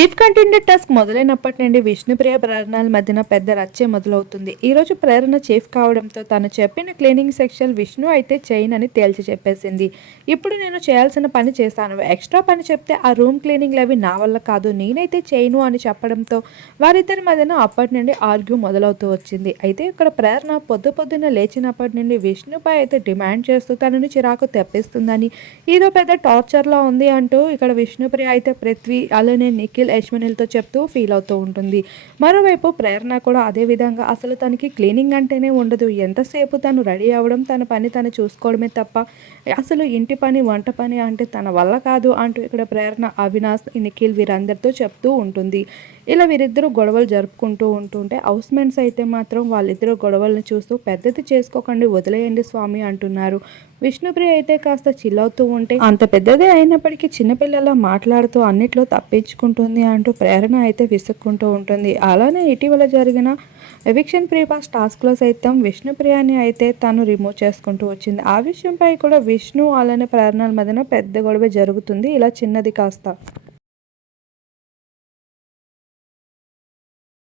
Chief contender task మొదలైనప్పటి నుండి విష్ణుప్రియ ప్రేరణల మధ్యన పెద్ద రచ్చే మొదలవుతుంది. ఈరోజు ప్రేరణ చీఫ్ కావడంతో తను చెప్పిన క్లీనింగ్ సెక్షన్ విష్ణు అయితే చేయను అని తేల్చి చెప్పేసింది. ఇప్పుడు నేను చేయాల్సిన పని చేశాను. ఎక్స్ట్రా పని చెప్తే ఆ రూమ్ క్లీనింగ్లు అవి నా వల్ల కాదు. నేనైతే చేయను అని చెప్పడంతో వారిద్దరి మధ్యన అప్పటి నుండి ఆర్గ్యూ మొదలవుతూ వచ్చింది. అయితే ఇక్కడ ప్రేరణ పొద్దు పొద్దున్న లేచినప్పటి నుండి విష్ణుపై అయితే డిమాండ్ చేస్తూ తనని చిరాకు తెప్పిస్తుందని ఇదో పెద్ద టార్చర్లా ఉంది అంటూ ఇక్కడ విష్ణుప్రియ అయితే పృథ్వీ అలానే నిఖిల్ యశ్వనిలతో చెప్తూ ఫీల్ అవుతూ ఉంటుంది. మరోవైపు ప్రేరణ కూడా అదే విధంగా అసలు తనకి క్లీనింగ్ అంటేనే ఉండదు. ఎంతసేపు తను రెడీ అవ్వడం తన పని తను చూసుకోవడమే తప్ప అసలు ఇంటి పని వంట పని అంటే తన వల్ల కాదు అంటూ ఇక్కడ ప్రేరణ అవినాష్ నిఖిల్ వీరందరితో చెప్తూ ఉంటుంది. ఇలా వీరిద్దరూ గొడవలు జరుపుకుంటూ ఉంటుంటే హౌస్మెంట్స్ అయితే మాత్రం వాళ్ళిద్దరూ గొడవలను చూస్తూ పెద్దది చేసుకోకండి వదిలేయండి స్వామి అంటున్నారు. విష్ణుప్రియ అయితే కాస్త చిల్లవుతూ ఉంటే అంత పెద్దదే అయినప్పటికీ చిన్నపిల్లలా మాట్లాడుతూ అన్నిట్లో తప్పించుకుంటుంది. అంటూ ప్రేరణ అయితే విసుక్కుంటూ ఉంటుంది. అలానే ఇటీవల జరిగిన ఎవిక్షన్ ప్రీపాస్ టాస్క్లో సైతం విష్ణుప్రియని అయితే తను రిమూవ్ చేసుకుంటూ వచ్చింది. ఆ విషయంపై కూడా విష్ణు అలానే ప్రేరణల మధ్యన పెద్ద గొడవ జరుగుతుంది. ఇలా చిన్నది కాస్త.